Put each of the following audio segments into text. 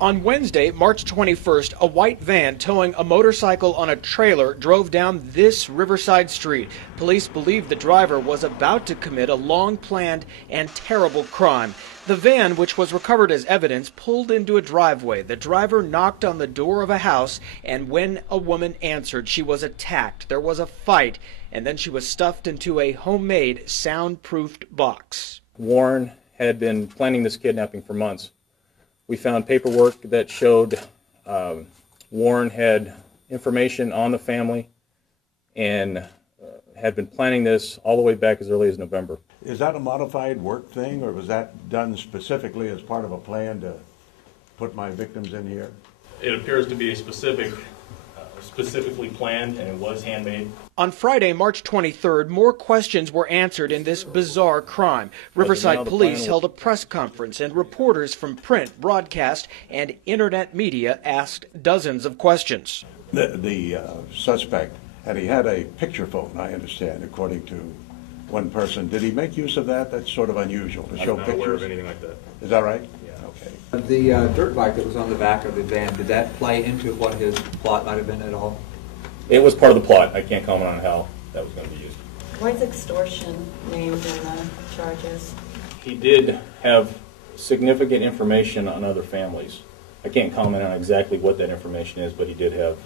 On Wednesday, March 21st, a white van towing a motorcycle on a trailer drove down this Riverside street. Police believe the driver was about to commit a long-planned and terrible crime. The van, which was recovered as evidence, pulled into a driveway. The driver knocked on the door of a house, and when a woman answered, she was attacked. There was a fight, and then she was stuffed into a homemade soundproofed box. Warren had been planning this kidnapping for months. We found paperwork that showed Warren had information on the family and had been planning this all the way back as early as November. Is that a modified work thing, or was that done specifically as part of a plan to put my victims in here? It appears to be a specifically planned, and it was handmade. On Friday, March 23rd, more questions were answered in this bizarre crime. Riverside Police held a press conference, and reporters from print, broadcast, and internet media asked dozens of questions. The suspect, and he had a picture phone, I understand, according to one person. Did he make use of that? That's sort of unusual to show pictures. I'm not aware of anything like that. Is that right? Yeah. Okay. The dirt bike that was on the back of the van, did that play into what his plot might have been at all? It was part of the plot. I can't comment on how that was going to be used. Why is extortion named in the charges? He did have significant information on other families. I can't comment on exactly what that information is, but he did have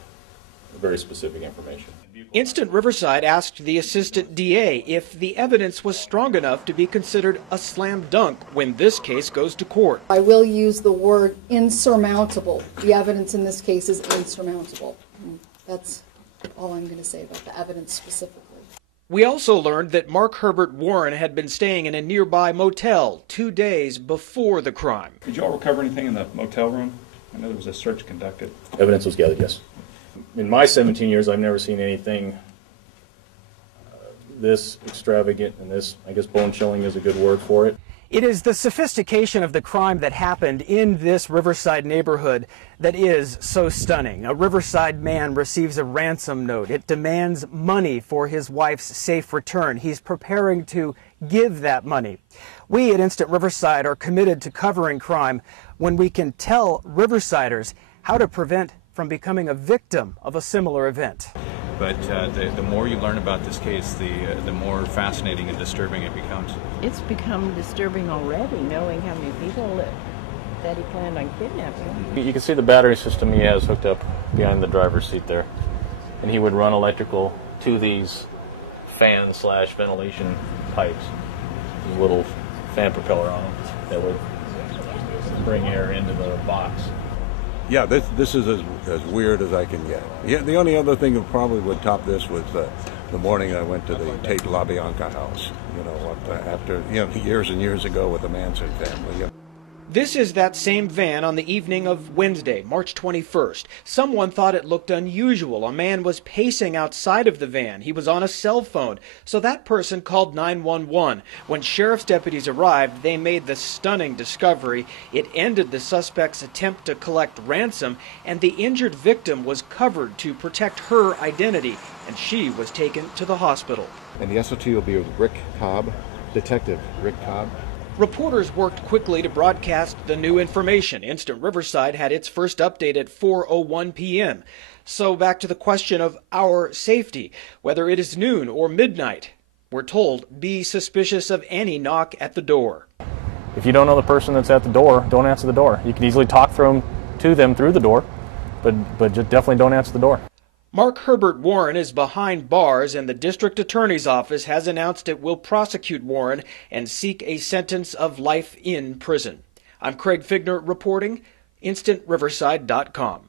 very specific information. Instant Riverside asked the assistant DA if the evidence was strong enough to be considered a slam dunk when this case goes to court. I will use the word insurmountable. The evidence in this case is insurmountable. That's all I'm going to say about the evidence specifically. We also learned that Mark Herbert Warren had been staying in a nearby motel 2 days before the crime. Did you all recover anything in the motel room? I know there was a search conducted. Evidence was gathered, yes. In my 17 years, I've never seen anything this extravagant and this, I guess, bone-chilling is a good word for it. It is the sophistication of the crime that happened in this Riverside neighborhood that is so stunning. A Riverside man receives a ransom note. It demands money for his wife's safe return. He's preparing to give that money. We at Instant Riverside are committed to covering crime when we can tell Riversiders how to prevent from becoming a victim of a similar event. But the more you learn about this case, the more fascinating and disturbing it becomes. It's become disturbing already, knowing how many people that he planned on kidnapping. You can see the battery system he has hooked up behind the driver's seat there. And he would run electrical to these fan/ventilation pipes. There's a little fan propeller on them that would bring air into the box. Yeah, this is as weird as I can get. Yeah, the only other thing that probably would top this was the morning I went to the Tate LaBianca house, after years and years ago with the Manson family. This is that same van on the evening of Wednesday, March 21st. Someone thought it looked unusual. A man was pacing outside of the van. He was on a cell phone. So that person called 911. When sheriff's deputies arrived, they made the stunning discovery. It ended the suspect's attempt to collect ransom, and the injured victim was covered to protect her identity, and she was taken to the hospital. And the SOT will be with Rick Cobb, Detective Rick Cobb. Reporters worked quickly to broadcast the new information. Instant Riverside had its first update at 4:01 p.m. So back to the question of our safety, whether it is noon or midnight. We're told, be suspicious of any knock at the door. If you don't know the person that's at the door, don't answer the door. You can easily talk to them through the door, but just definitely don't answer the door. Mark Herbert Warren is behind bars, and the district attorney's office has announced it will prosecute Warren and seek a sentence of life in prison. I'm Craig Figner reporting, InstantRiverside.com.